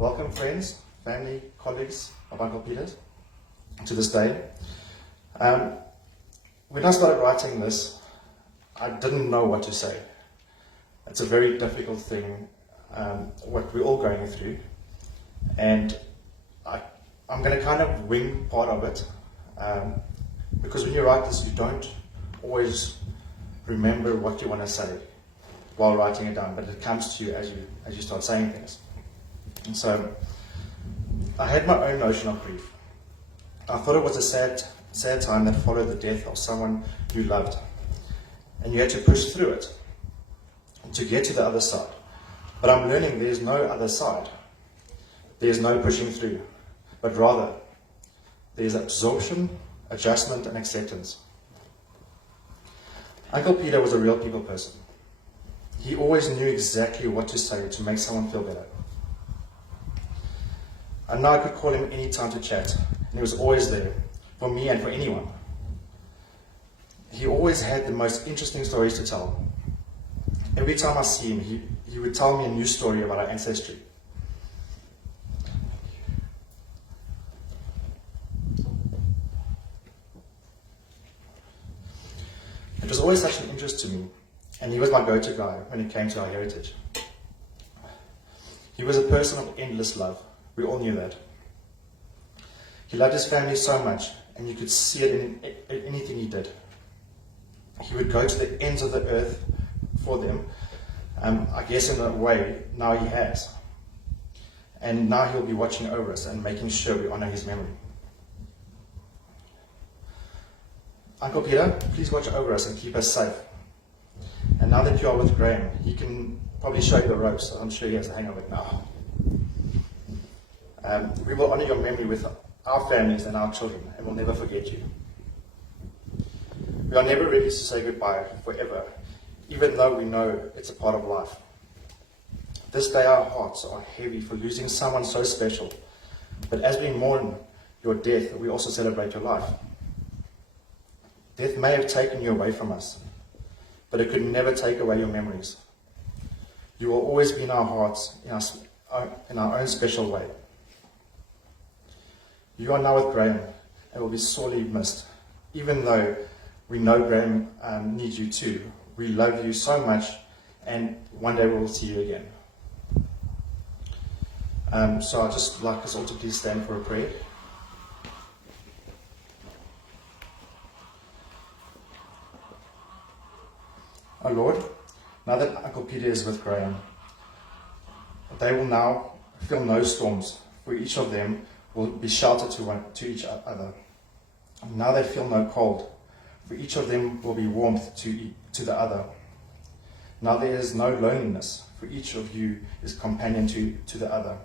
Welcome friends, family, colleagues of Uncle Peter's to this day. When I started writing this, I didn't know what to say. It's a very difficult thing, what we're all going through, and I'm going to kind of wing part of it, because when you write this, you don't always remember what you want to say while writing it down, but it comes to you as you start saying things. And so I had my own notion of grief. I thought it was a sad time that followed the death of someone you loved, and you had to push through it to get to the other side. But I'm learning there's no other side. There's no pushing through, but rather there's absorption, adjustment, and acceptance. Uncle Peter was a real people person. He always knew exactly what to say to make someone feel better. I know I could call him any time to chat, and he was always there, for me and for anyone. He always had the most interesting stories to tell. Every time I see him, he would tell me a new story about our ancestry. It was always such an interest to me, and he was my go-to guy when it came to our heritage. He was a person of endless love. We all knew that. He loved his family so much, and you could see it in anything he did. He would go to the ends of the earth for them. I guess in a way, now he has. And now he'll be watching over us and making sure we honor his memory. Uncle Peter, please watch over us and keep us safe. And now that you are with Graham, he can probably show you the ropes. I'm sure he has the hang of it now. We will honor your memory with our families and our children, and we'll never forget you. We are never ready to say goodbye forever, even though we know it's a part of life. This day our hearts are heavy for losing someone so special, but as we mourn your death, we also celebrate your life. Death may have taken you away from us, but it could never take away your memories. You will always be in our hearts, in our own special way. You are now with Graham and will be sorely missed. Even though we know Graham needs you too, we love you so much, and one day we will see you again. So I'd just like us all to please stand for a prayer. Our Lord, now that Uncle Peter is with Graham, they will now feel no storms, for each of them will be sheltered to each other. Now they feel no cold, for each of them will be warmth to the other. Now there is no loneliness, for each of you is companion to the other.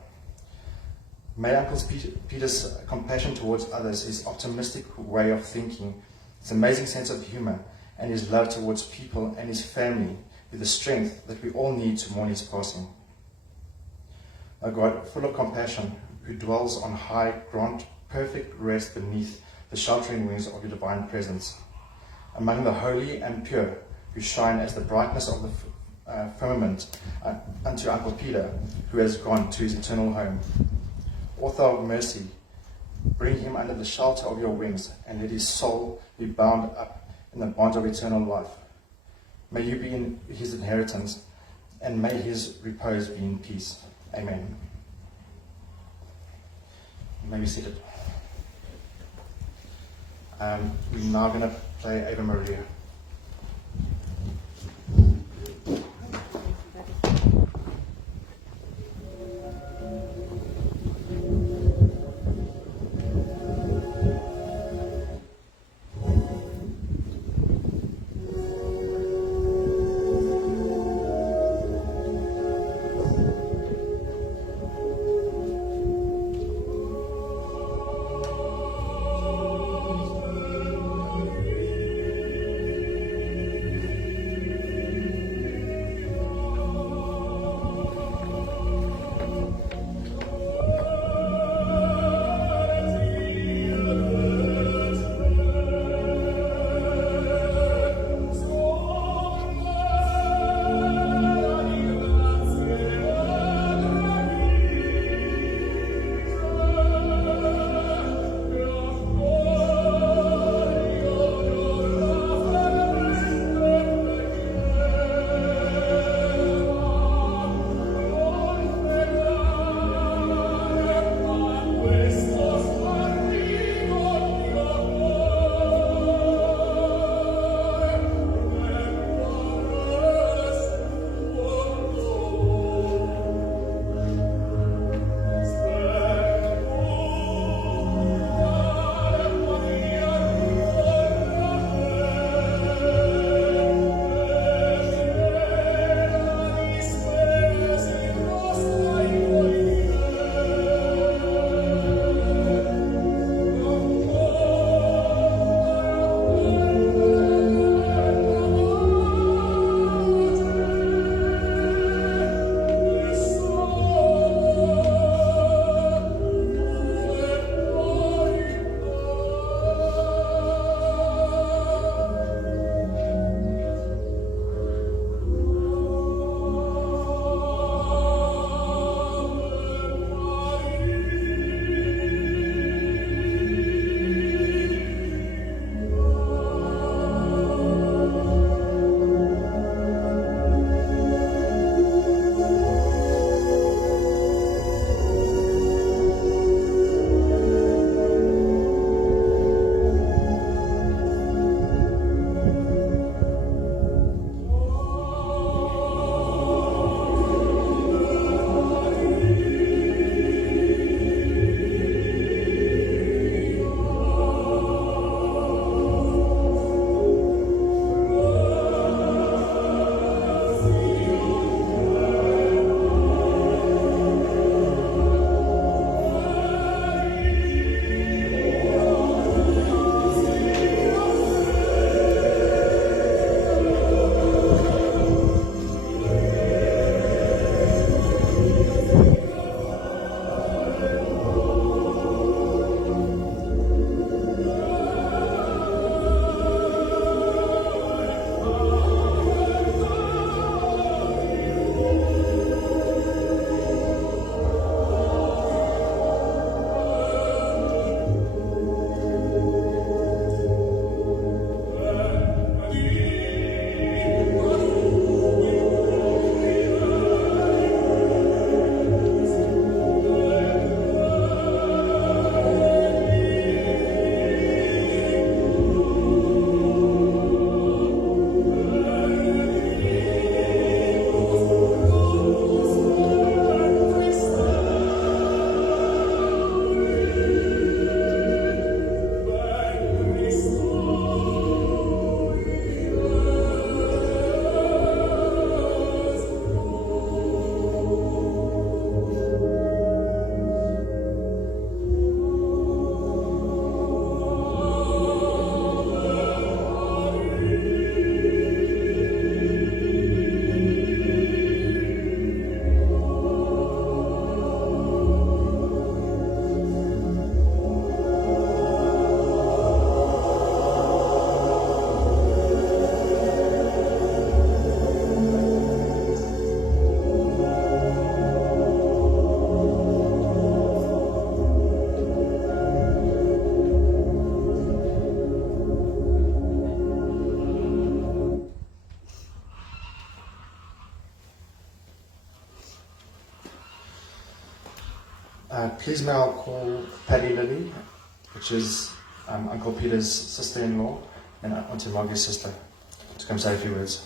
May Uncle Peter's compassion towards others, his optimistic way of thinking, his amazing sense of humor, and his love towards people and his family be the strength that we all need to mourn his passing. O God, full of compassion, who dwells on high, grant perfect rest beneath the sheltering wings of your divine presence. Among the holy and pure, who shine as the brightness of the firmament unto Uncle Peter, who has gone to his eternal home. Author of mercy, bring him under the shelter of your wings, and let his soul be bound up in the bonds of eternal life. May you be in his inheritance, and may his repose be in peace. Amen. You may be seated. We're now going to play Ave Maria. Please may I call Patty Lily, which is Uncle Peter's sister-in-law and Auntie Margaret's sister, to come say a few words.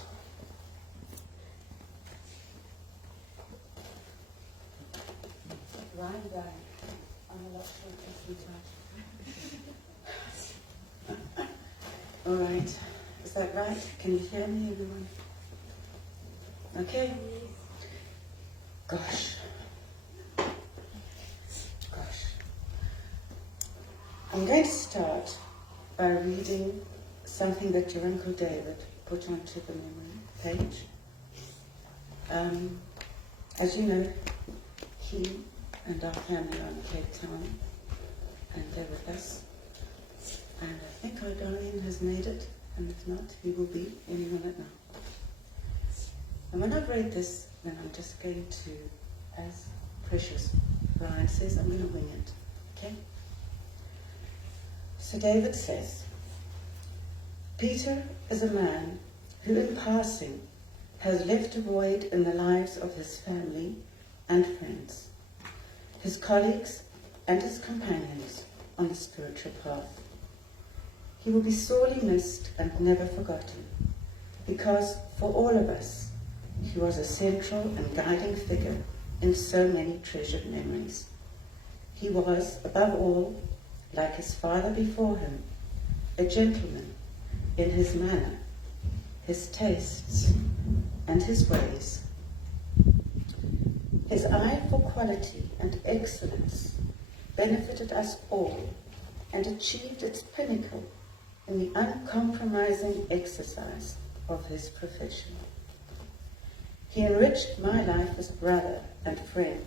All right. Is that right? Can you hear me, everyone? Okay. Gosh. I'm going to start by reading something that your Uncle David put onto the memory page. As you know, he and our family are in Cape Town, and they're with us. And I think our Darlene has made it, and if not, he will be any minute now. And when I've read this, then I'm just going to, as Precious Brian says, I'm going to wing it, okay? So David says, Peter is a man who in passing has left a void in the lives of his family and friends, his colleagues and his companions on the spiritual path. He will be sorely missed and never forgotten, because for all of us, he was a central and guiding figure in so many treasured memories. He was, above all, like his father before him, a gentleman in his manner, his tastes, and his ways. His eye for quality and excellence benefited us all and achieved its pinnacle in the uncompromising exercise of his profession. He enriched my life as brother and friend,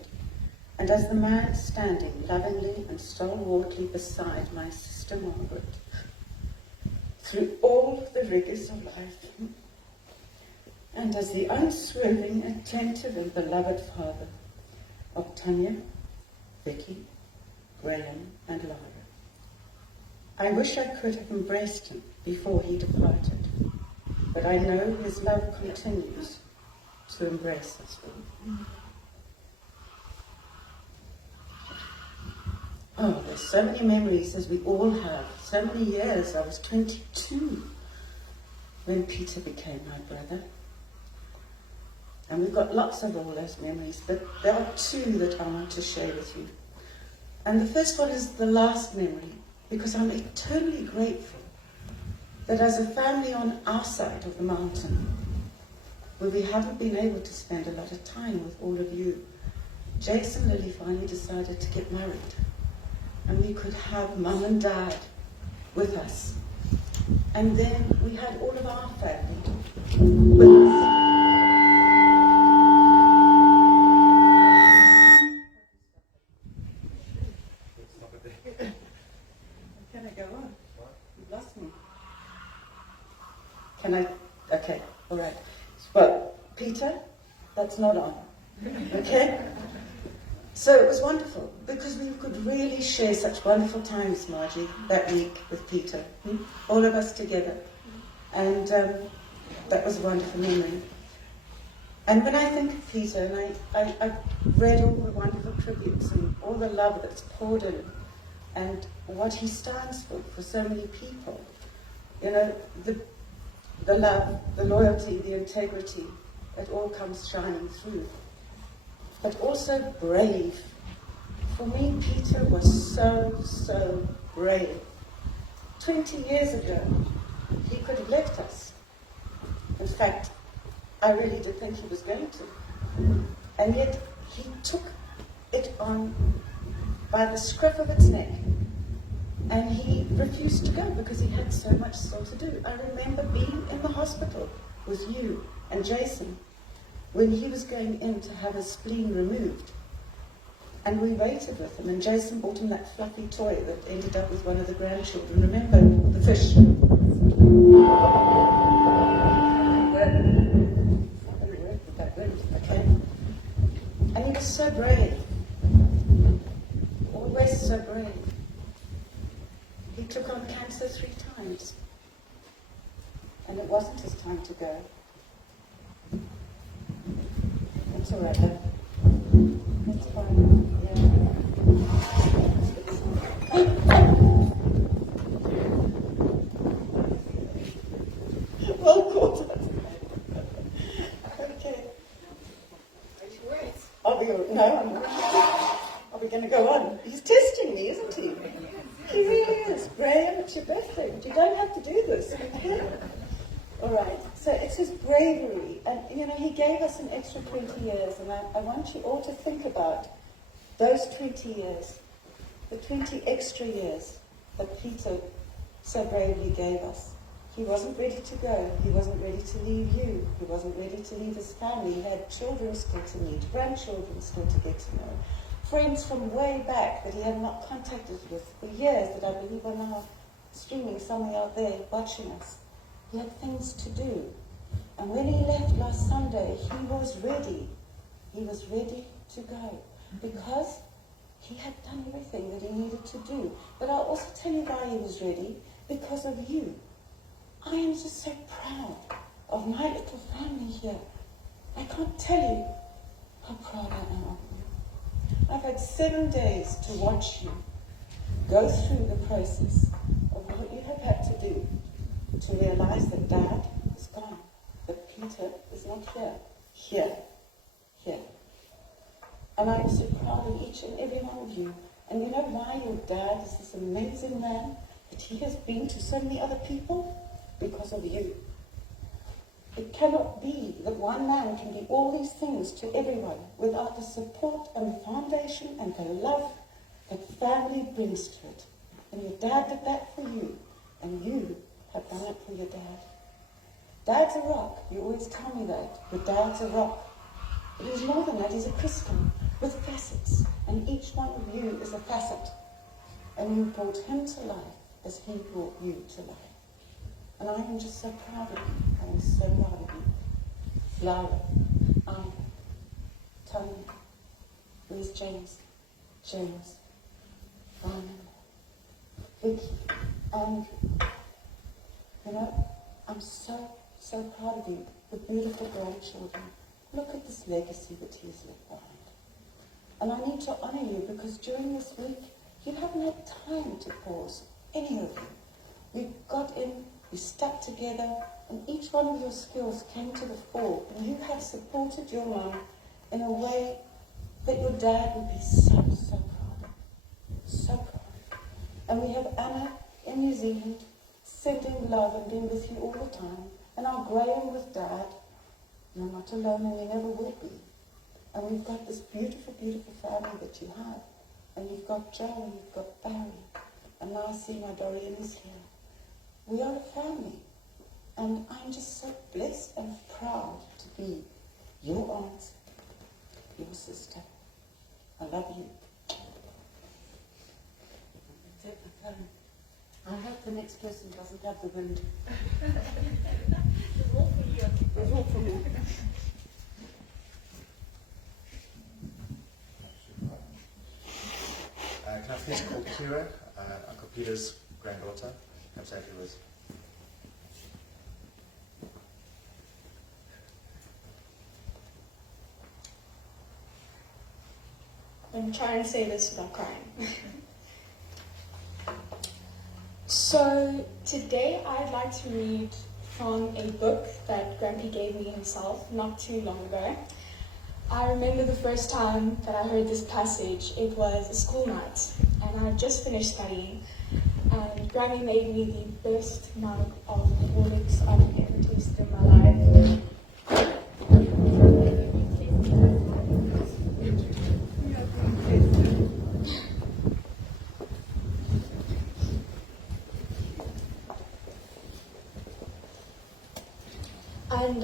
and as the man standing lovingly and stalwartly beside my sister Margaret through all the rigours of life, and as the unswerving, attentive and beloved father of Tanya, Vicky, Graham and Laura. I wish I could have embraced him before he departed, but I know his love continues to embrace us all. Oh, there's so many memories, as we all have. So many years. I was 22 when Peter became my brother. And we've got lots of all those memories, but there are two that I want to share with you. And the first one is the last memory, because I'm eternally grateful that as a family on our side of the mountain, where we haven't been able to spend a lot of time with all of you, Jason and Lily finally decided to get married. And we could have Mum and Dad with us. And then we had all of our family with us. Can I go on? You've lost me. Can I? Okay, all right. Well, Peter, that's not on. Okay? So it was wonderful, because we could really share such wonderful times, Margie, that week with Peter. All of us together. And that was a wonderful memory. And when I think of Peter, and I've read all the wonderful tributes and all the love that's poured in, and what he stands for so many people, you know, the love, the loyalty, the integrity, it all comes shining through. But also brave. For me, Peter was so brave. 20 years ago, he could have left us. In fact, I really did think he was going to. And yet, he took it on by the scruff of its neck. And he refused to go because he had so much still to do. I remember being in the hospital with you and Jason when he was going in to have his spleen removed. And we waited with him, and Jason bought him that fluffy toy that ended up with one of the grandchildren. Remember the fish? Okay. And he was so brave. Always so brave. He took on cancer 3 times. And it wasn't his time to go. It's all right, though. It's fine. Yeah. Well caught. Okay. Are we, no, I'm not. Are we going to go on? He's testing me, isn't he? He really is. Graham, it's your birthday. You don't have to do this. Okay? All right. So it's his bravery. And, you know, he gave us an extra 20 years. And I want you all to think about those 20 years, the 20 extra years that Peter so bravely gave us. He wasn't ready to go. He wasn't ready to leave you. He wasn't ready to leave his family. He had children still to meet, grandchildren still to get to know, friends from way back that he had not contacted with for years that I believe are now streaming somewhere out there watching us. He had things to do. And when he left last Sunday, he was ready. He was ready to go because he had done everything that he needed to do. But I'll also tell you why he was ready, because of you. I am just so proud of my little family here. I can't tell you how proud I am of you. I've had 7 days to watch you go through the process of what you have had to do to realize that Dad is gone, that Peter is not here, here. And I'm so proud of each and every one of you. And you know why your dad is this amazing man that he has been to so many other people? Because of you. It cannot be that one man can be all these things to everyone without the support and the foundation and the love that family brings to it. And your dad did that for you, and you have done it for your dad. Dad's a rock. You always tell me that. Your dad's a rock. But he's more than that. He's a crystal with facets, and each one of you is a facet. And you brought him to life as he brought you to life. And I am just so proud of you. I am so proud of you. Laura, Anna, Tony, where's James? James, Ryan, Vicky, Andrew. You know, I'm so proud of you. The beautiful grandchildren. Look at this legacy that he's left behind. And I need to honour you because during this week, you haven't had time to pause, any of you. We got in, we stuck together, and each one of your skills came to the fore, and you have supported your mom in a way that your dad would be so proud of. So proud. And we have Anna in New Zealand, sending love and being with you all the time. And our Graham with Dad, you're not alone and you never will be. And we've got this beautiful, beautiful family that you have. And you've got Joe and you've got Barry. And now I see my Dorian is here. We are a family. And I'm just so blessed and proud to be your aunt, your sister. I love you. Take the phone. I hope the next person doesn't have the wind. It's all for you. It's all for me. Can I please call Kira, Uncle Peter's granddaughter? Come say a few words. I'm going to try and say this without crying. So today I'd like to read from a book that Grampy gave me himself not too long ago. I remember the first time that I heard this passage. It was a school night and I had just finished studying, and Granny made me the best mug of Horlicks I've ever tasted in my life.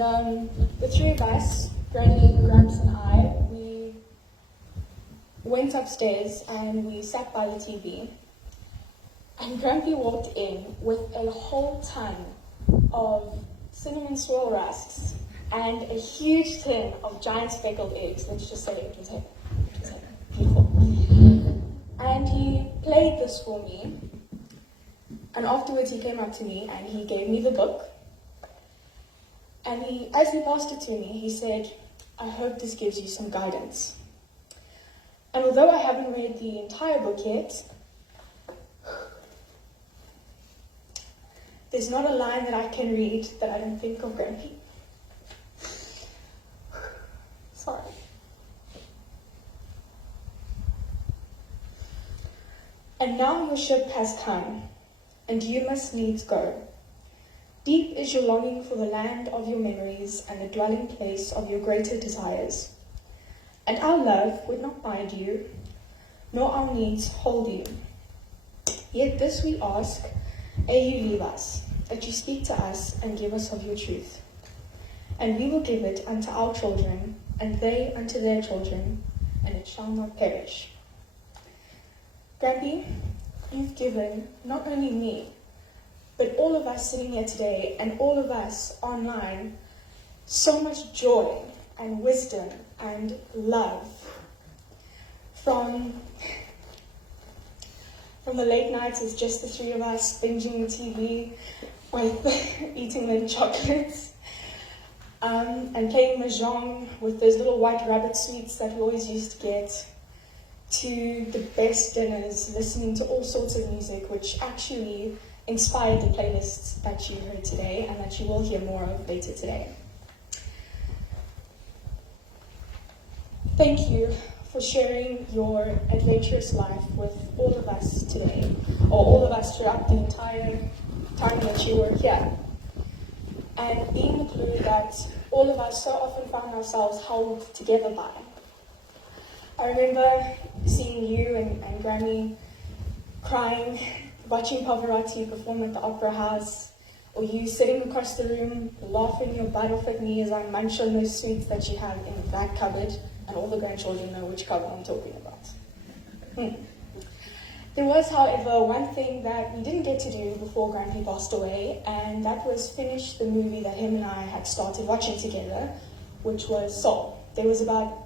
And the three of us, Granny, Gramps and I, we went upstairs and we sat by the TV. And Grampy walked in with a whole ton of cinnamon swirl rusks and a huge tin of giant speckled eggs. Let's just say it was beautiful. And he played this for me. And afterwards he came up to me and he gave me the book. And as he passed it to me, he said, "I hope this gives you some guidance." And although I haven't read the entire book yet, there's not a line that I can read that I don't think of Grampy. Sorry. And now your ship has come, and you must needs go. Deep is your longing for the land of your memories and the dwelling place of your greater desires. And our love would not bind you, nor our needs hold you. Yet this we ask, ere you leave us, that you speak to us and give us of your truth. And we will give it unto our children, and they unto their children, and it shall not perish. Grampy, you've given not only me, but all of us sitting here today and all of us online so much joy and wisdom and love. From the late nights as just the three of us binging the TV with eating the chocolates and playing mahjong with those little white rabbit sweets that we always used to get, to the best dinners, listening to all sorts of music, which actually inspired the playlists that you heard today and that you will hear more of later today. Thank you for sharing your adventurous life with all of us today, or all of us throughout the entire time that you were here, and being the glue that all of us so often found ourselves held together by. I remember seeing you and Grammy crying, watching Pavarotti perform at the Opera House, or you sitting across the room laughing your butt off at me as I munch on those sweets that you have in the back cupboard, and all the grandchildren know which cupboard I'm talking about. There was, however, one thing that we didn't get to do before Grampy passed away, and that was finish the movie that him and I had started watching together, which was Soul. There was about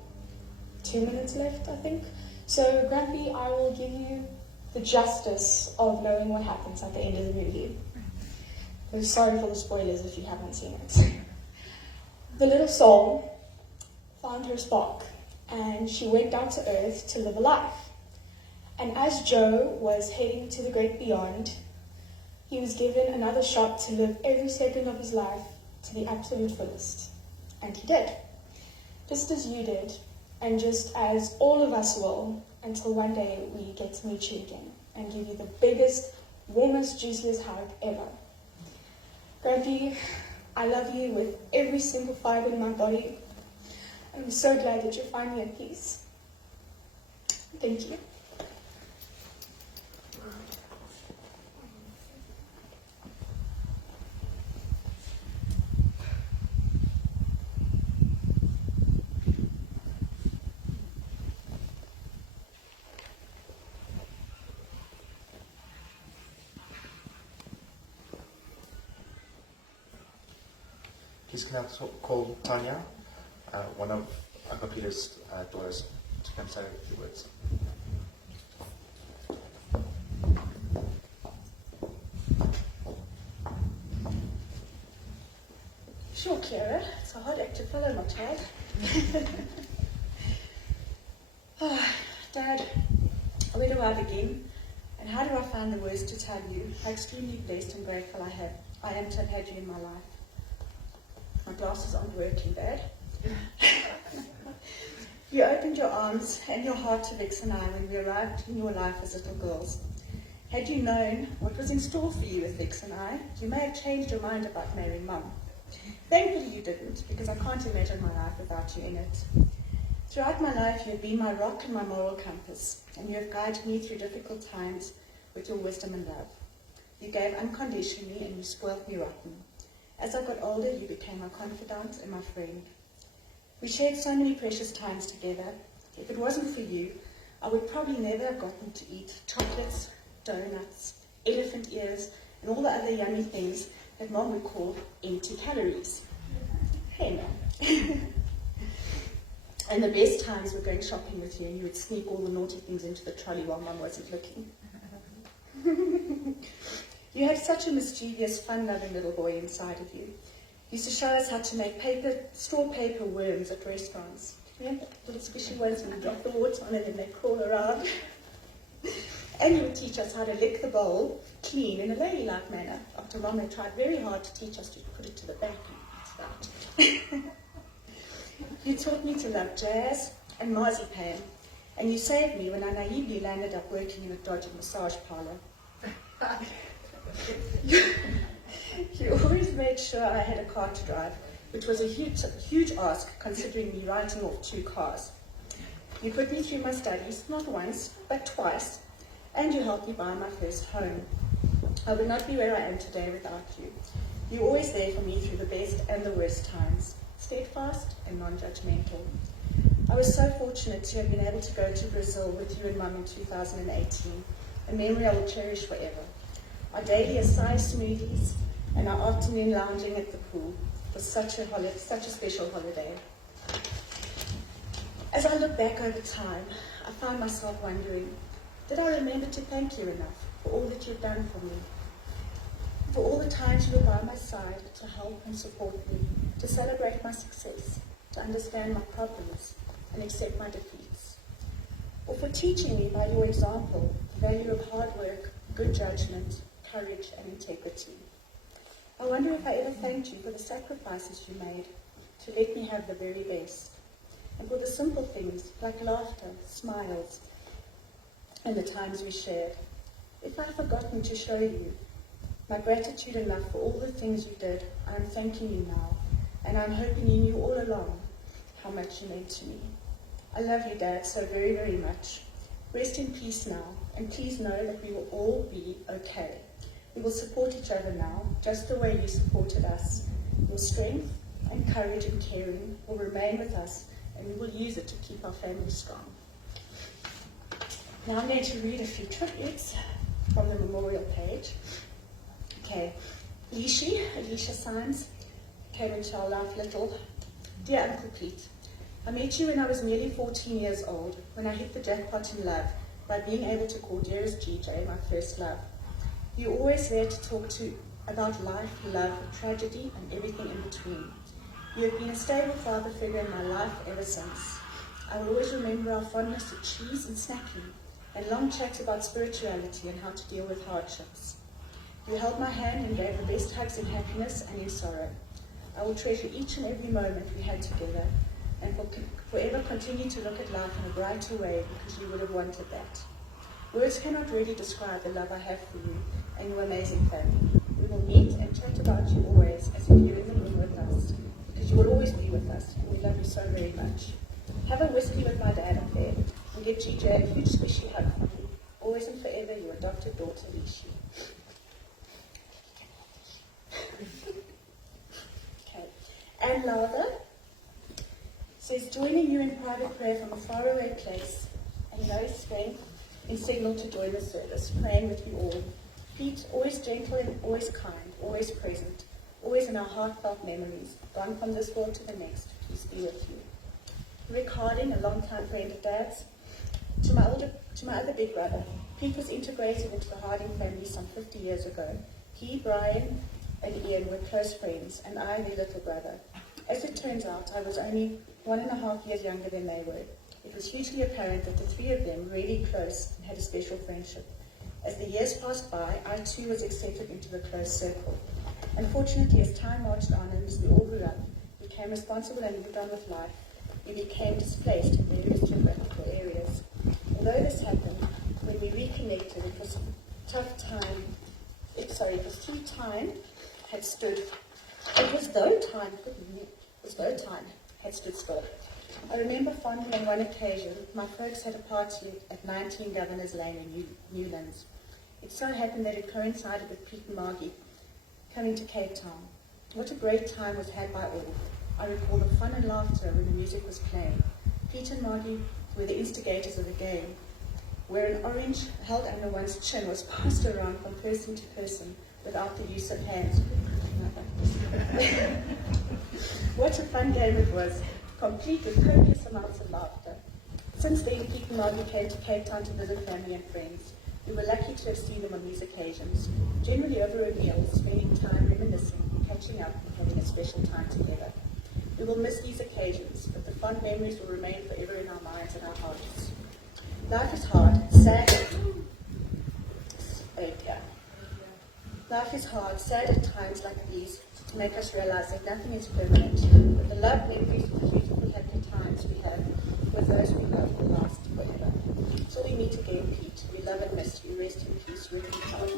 2 minutes left, I think. So, Grampy, I will give you the justice of knowing what happens at the end of the movie. I'm sorry for the spoilers if you haven't seen it. The little soul found her spark, and she went down to Earth to live a life. And as Joe was heading to the great beyond, he was given another shot to live every second of his life to the absolute fullest. And he did. Just as you did, and just as all of us will, until one day we get to meet you again and give you the biggest, warmest, juiciest hug ever. Grampy, I love you with every single fiber in my body. I'm so glad that you're finally at peace. Thank you. Please can I call Tanya, one of Uncle Peter's daughters, to come say a few words. Sure, Clara. It's a hard act to follow, my child. Dad, where do I begin? And how do I find the words to tell you how extremely blessed and grateful I am to have had you in my life? My glasses aren't working, Dad. You opened your arms and your heart to Vix and I when we arrived in your life as little girls. Had you known what was in store for you with Vix and I, you may have changed your mind about marrying Mum. Thankfully you didn't, because I can't imagine my life without you in it. Throughout my life, you have been my rock and my moral compass, and you have guided me through difficult times with your wisdom and love. You gave unconditionally, and you spoiled me rotten. As I got older, you became my confidant and my friend. We shared so many precious times together. If it wasn't for you, I would probably never have gotten to eat chocolates, donuts, elephant ears, and all the other yummy things that Mom would call empty calories. Hey, Mom. And the best times were going shopping with you, and you would sneak all the naughty things into the trolley while Mum wasn't looking. You had such a mischievous, fun-loving little boy inside of you. You used to show us how to make straw paper worms at restaurants. Yeah, little squishy ones, and we drop the water on it and they crawl around. And he would teach us how to lick the bowl clean in a ladylike manner. After Mom had tried very hard to teach us to put it to the back and eat it out. You taught me to love jazz and marzipan, and you saved me when I naively landed up working in a dodgy massage parlor. You always made sure I had a car to drive, which was a huge ask considering me writing off 2 cars. You put me through my studies, not once, but twice, and you helped me buy my first home. I would not be where I am today without you. You were always there for me through the best and the worst times, steadfast and non-judgmental. I was so fortunate to have been able to go to Brazil with you and Mum in 2018, a memory I will cherish forever. Our daily acai smoothies and our afternoon lounging at the pool was such a special holiday. As I look back over time, I found myself wondering, did I remember to thank you enough for all that you've done for me? For all the times you were by my side to help and support me, to celebrate my success, to understand my problems and accept my defeats. Or for teaching me by your example the value of hard work, good judgment, courage and integrity. I wonder if I ever thanked you for the sacrifices you made to let me have the very best, and for the simple things like laughter, smiles, and the times we shared. If I've forgotten to show you my gratitude enough for all the things you did, I am thanking you now, and I'm hoping you knew all along how much you meant to me. I love you, Dad, so very, very much. Rest in peace now, and please know that we will all be okay. We will support each other now, just the way you supported us. Your strength and courage and caring will remain with us, and we will use it to keep our family strong. Now I'm going to read a few tributes from the memorial page. Okay, Alicia Symes came into our life little. Dear Uncle Pete, I met you when I was nearly 14 years old, when I hit the jackpot in love by being able to call dearest GJ my first love. You were always there to talk about life, love, tragedy, and everything in between. You have been a stable father figure in my life ever since. I will always remember our fondness of cheese and snacking, and long chats about spirituality and how to deal with hardships. You held my hand and gave the best hugs in happiness and in sorrow. I will treasure each and every moment we had together, and will forever continue to look at life in a brighter way because you would have wanted that. Words cannot really describe the love I have for you and your amazing family. We will meet and chat about you always as if you're in the room with us, because you will always be with us, and we love you so very much. Have a whiskey with my dad up there, and give GJ a huge squishy hug from me. Always and forever, your adopted daughter, Lishi. Okay. Anne Lava says, joining you in private prayer from a faraway place, and no strength in signal to join the service, praying with you all. Pete, always gentle and always kind, always present, always in our heartfelt memories, gone from this world to the next, peace be with you. Rick Harding, a longtime friend of Dad's. To my other big brother, Pete was integrated into the Harding family some 50 years ago. He, Brian, and Ian were close friends, and I, their little brother. As it turns out, I was only 1.5 years younger than they were. It was hugely apparent that the three of them were really close and had a special friendship. As the years passed by, I too was accepted into the close circle. Unfortunately, as time marched on and as we all grew up, became responsible and moved on with life, we became displaced in various geographical areas. Although this happened, when we reconnected, it was tough time. It was through time had stood. It was though time had stood still. I remember fondly on one occasion, my folks had a party at 19 Governor's Lane in Newlands. It so happened that it coincided with Pete and Margie coming to Cape Town. What a great time was had by all. I recall the fun and laughter when the music was playing. Pete and Margie were the instigators of the game, where an orange held under one's chin was passed around from person to person without the use of hands. What a fun game it was, complete with copious amounts of laughter. Since then, Pete and Margie came to Cape Town to visit family and friends. We were lucky to have seen them on these occasions, generally over a meal, spending time reminiscing, catching up, and having a special time together. We will miss these occasions, but the fond memories will remain forever in our minds and our hearts. Life is hard, sad. Life is hard, sad at times like these, to make us realize that nothing is permanent, but the love, memories, and the beautiful happy times we have with those we love will last forever. Till we meet again, Pete, we love and miss you. Rest in peace, Rick and Todd.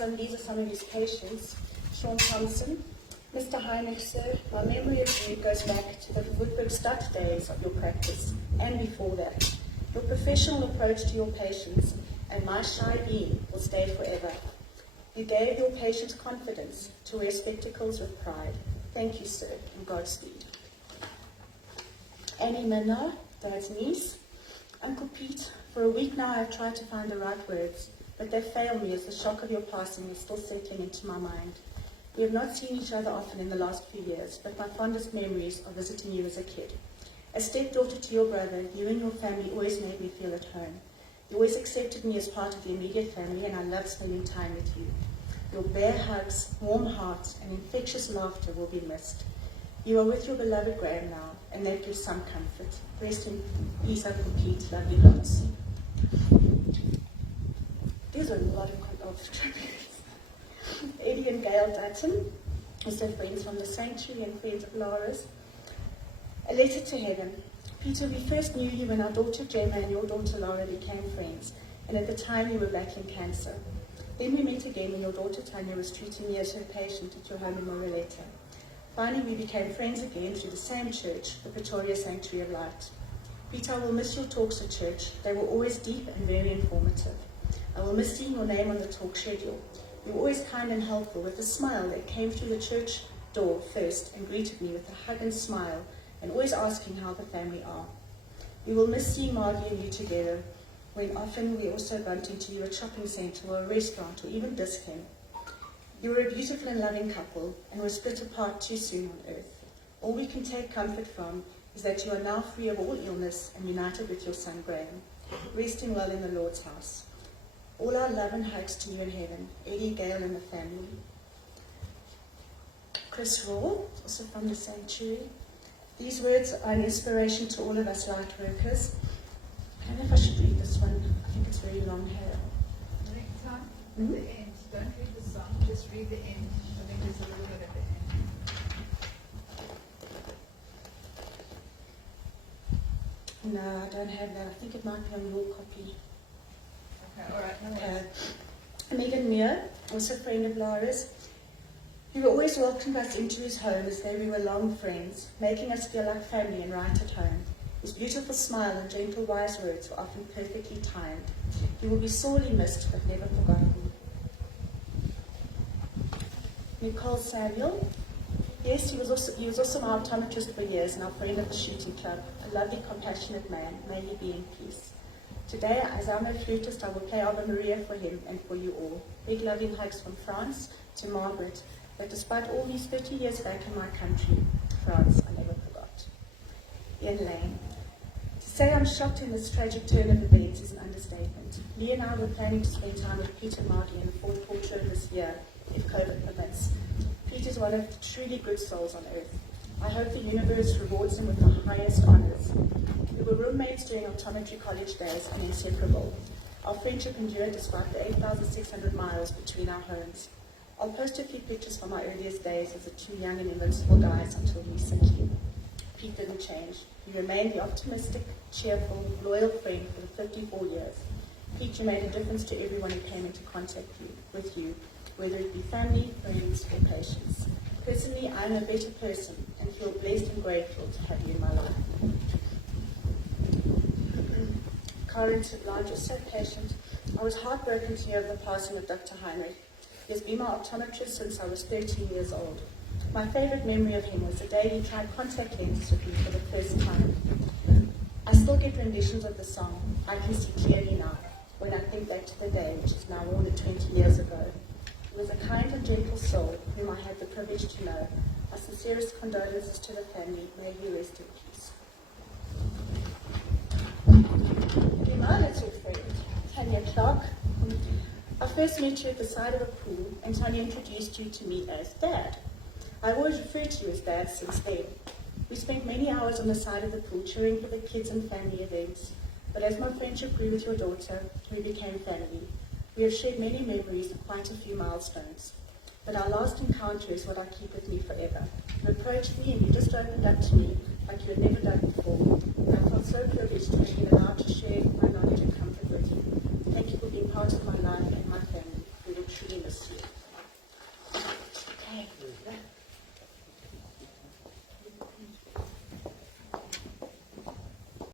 And these are some of his patients. Sean Thompson. Mr. Heinrich, sir, my memory of you goes back to the Woodward Stadt days of your practice, and before that. Your professional approach to your patients and my shy being will stay forever. You gave your patients confidence to wear spectacles with pride. Thank you, sir, and Godspeed. Annie Minna, Dad's niece. Uncle Pete, for a week now I've tried to find the right words, but they fail me as the shock of your passing is still settling into my mind. We have not seen each other often in the last few years, but my fondest memories are visiting you as a kid. As stepdaughter to your brother, you and your family always made me feel at home. You always accepted me as part of the immediate family, and I loved spending time with you. Your bare hugs, warm heart, and infectious laughter will be missed. You are with your beloved Graham now, and that gives some comfort. Rest in peace, Uncle Pete. Lovely hearts. There's a lot of tributes. Eddie and Gail Dutton, also friends from the sanctuary and friends of Laura's. A letter to heaven. Peter, we first knew you when our daughter Gemma and your daughter Laura became friends, and at the time you were battling cancer. Then we met again when your daughter Tanya was treating me as her patient at your home in Moraletta. Finally, we became friends again through the same church, the Pretoria Sanctuary of Light. Peter, I will miss your talks at church. They were always deep and very informative. I will miss seeing your name on the talk schedule. You were always kind and helpful, with a smile that came through the church door first and greeted me with a hug and smile, and always asking how the family are. We will miss seeing Margie and you together, when often we also bumped into you at a shopping centre or a restaurant or even Discount. You were a beautiful and loving couple, and were split apart too soon on earth. All we can take comfort from is that you are now free of all illness and united with your son Graham, resting well in the Lord's house. All our love and hugs to you in heaven, Eddie, Gail, and the family. Chris Raw, also from the sanctuary. These words are an inspiration to all of us light workers. I don't know if I should read this one. I think it's very long here. Next time, at the end, don't read the song, just read the end. I think there's a little bit at the end. No, I don't have that. I think it might be on your copy. Okay, all right, no worries. Megan Muir, also a friend of Laura's. He always welcomed us into his home as though we were long friends, making us feel like family and right at home. His beautiful smile and gentle wise words were often perfectly timed. He will be sorely missed but never forgotten. Nicole Samuel. Yes, he was also my optometrist for years and our friend at the shooting club. A lovely, compassionate man. May he be in peace. Today, as I'm a flautist, I will play Ave Maria for him and for you all. Big loving hugs from France to Margaret. But despite all these 30 years back in my country, France, I never forgot. Ian Lane. To say I'm shocked in this tragic turn of events is an understatement. Lee and I were planning to spend time with Pete and Margie in the fourth quarter of this year, if COVID permits. Pete is one of the truly good souls on earth. I hope the universe rewards him with the highest honours. We were roommates during optometry college days and inseparable. Our friendship endured despite the 8,600 miles between our homes. I'll post a few pictures from our earliest days as the two young and invincible guys until recently. Pete didn't change. He remained the optimistic, cheerful, loyal friend for the 54 years. Pete, you made a difference to everyone who came into contact with you, whether it be family, friends, or patients. Personally, I'm a better person and feel blessed and grateful to have you in my life. Karen Blanche was so patient. I was heartbroken to hear of the passing of Dr. Heinrich. He has been my optometrist since I was 13 years old. My favorite memory of him was the day he tried contact lenses with me for the first time. I still get renditions of the song, I Can See Clearly Now, when I think back to the day, which is now more than 20 years ago. He was a kind and gentle soul whom I had the privilege to know. My sincerest condolences to the family. May he rest in peace. My little friend, Tanya Clark. I first met you at the side of a pool, and Tony introduced you to me as Dad. I've always referred to you as Dad since then. We spent many hours on the side of the pool cheering for the kids and family events, but as my friendship grew with your daughter, we became family. We have shared many memories and quite a few milestones. But our last encounter is what I keep with me forever. You approached me and you just opened up to me like you had never done before. I felt so privileged to have been allowed to share my knowledge and comfort with you. Thank you for being part of my life and my family. We will truly miss you.